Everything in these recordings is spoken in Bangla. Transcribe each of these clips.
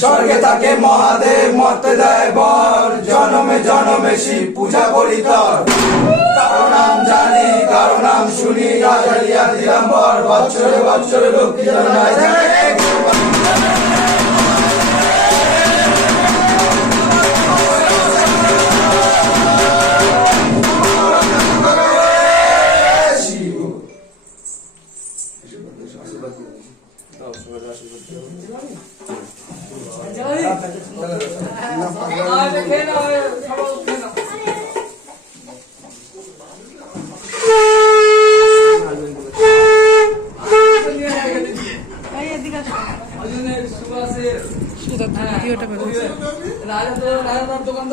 স্বর্গে তাকে মহাদেব মত দেয় বর। জনমে জনমে শিব পূজা করি তর। কারও নাম জানি, কারও নাম শুনি রাজা দিলাম বর। বছরে বছরে লক্ষ্মী থাকে ভিডিওটা বেরোচ্ছে দোকান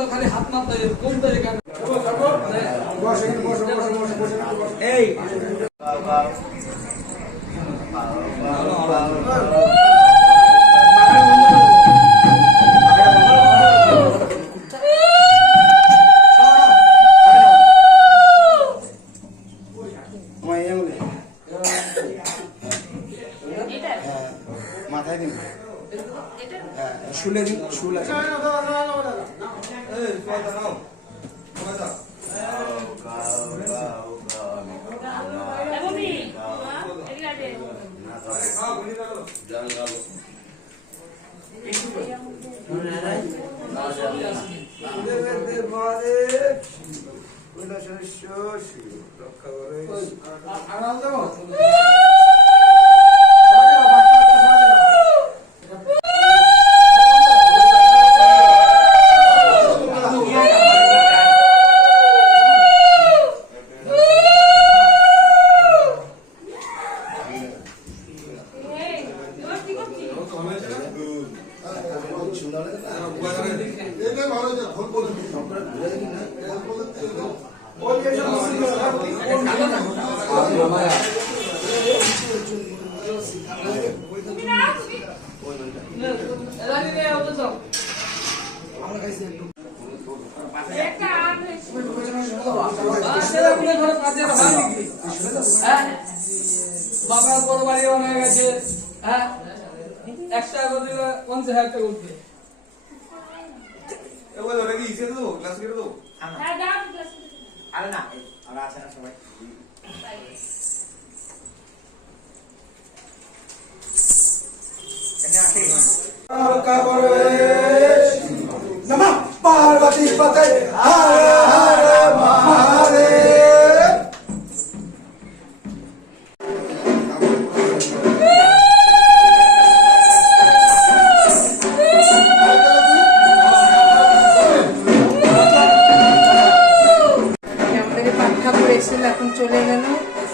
মাথায় দিন। হ্যাঁ শুলে দিন শুল আছে বাবার বড় বাড়ি হয়ে গেছে। হ্যাঁ। একশো টাকা করে পঞ্চাশ হাজার টাকা উঠবে। izquierdo, lado izquierdo. Ah, no. চলে গেল।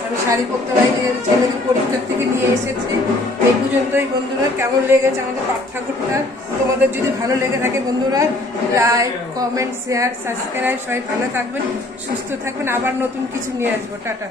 আমি শাড়ি পরতে বাইরে ছেলেকে পরীক্ষার থেকে নিয়ে এসেছি। এই পর্যন্তই বন্ধুরা, কেমন লেগেছে আমাদের পাঠ ঠাকুরটা তোমাদের যদি ভালো লেগে থাকে বন্ধুরা লাইক কমেন্ট শেয়ার সাবস্ক্রাইব সবাই ভালো থাকবেন, সুস্থ থাকবেন। আবার নতুন কিছু নিয়ে আসব। টাটা।